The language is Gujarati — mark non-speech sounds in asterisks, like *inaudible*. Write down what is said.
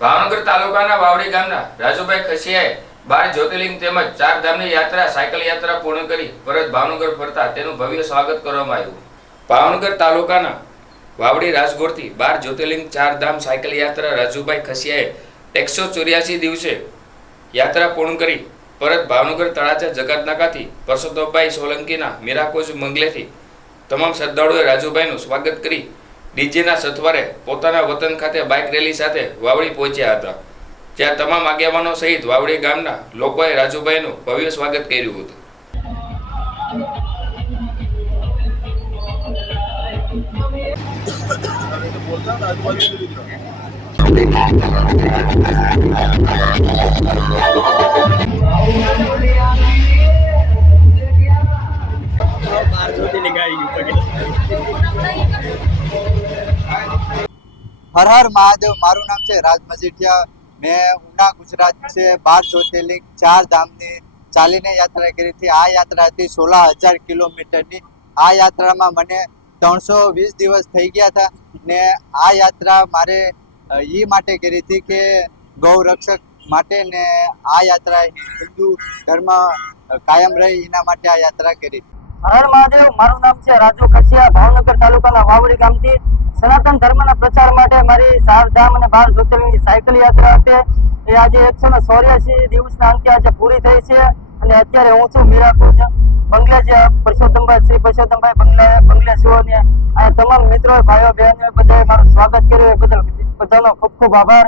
ભાવનગર તાલુકાના વાવડી ગામના રાજુભાઈ ખસિયાએ બાર જ્યોતિર્લિંગ તેમજ ચાર ધામની યાત્રા, સાયકલ યાત્રા પૂર્ણ કરી પરત ભાવનગર ફરતા તેનું ભવ્ય સ્વાગત કરવામાં આવ્યું. ભાવનગર તાલુકાના વાવડી રાજગોરથી બાર જ્યોતિર્લિંગ, ચાર ધામ, સાયકલ યાત્રા રાજુભાઈ ખસિયાએ એકસો ચોર્યાસી દિવસે યાત્રા પૂર્ણ કરી પરત ભાવનગર તળાજા જગતનાકાથી પરસોત્તમભાઈ સોલંકીના મીરાકોજ મંગલેથી તમામ શ્રદ્ધાળુઓએ રાજુભાઈનું સ્વાગત કરી ડીજેના સથવારે પોતાના વતન ખાતે બાઇક રેલી સાથે વાવડી પહોંચ્યા હતા. જ્યાં તમામ આગેવાનો સહિત વાવડી ગામના લોકોએ રાજુભાઈનું ભવ્ય સ્વાગત કર્યું હતું. *coughs* *coughs* હર હર મહાદેવ, મારું નામ છે રાજ મજીઠિયા. મેં ઉના ગુજરાત છે, બાર જ્યોતિર્લિંગ, ચાર ધામની ચાલીને યાત્રા કરી હતી. આ યાત્રા હતી સોળા હજાર કિલોમીટરની. આ યાત્રામાં મને ત્રણસો વીસ દિવસ થઈ ગયા હતા ને આ યાત્રા મારે એ માટે કરી હતી કે ગૌરક્ષક માટે ને આ યાત્રા હિન્દુ ધર્મ કાયમ રહે એના માટે આ યાત્રા કરી. હર મહાદેવ, મારું નામ છે રાજુ કસિયા ભાવનગર તાલુકાના વાવડી ગામથી. સનાતન ધર્મના પ્રચાર માટે મારી ચાર અને બાર જ્યોતિર્લિંગની સાયકલ યાત્રા હતી એ આજે એકસો ને દિવસના અંતે આજે પૂરી થઈ છે અને અત્યારે હું છું મીરાકોજ. બંગલે પરસોત્તમભાઈ, શ્રી પરસોત્તમભાઈ બંગલે બંગલેશ્વરને અને તમામ મિત્રો, ભાઈઓ બહેનો બધાએ મારું સ્વાગત કર્યું. એ બદલ બધાનો ખૂબ ખૂબ આભાર.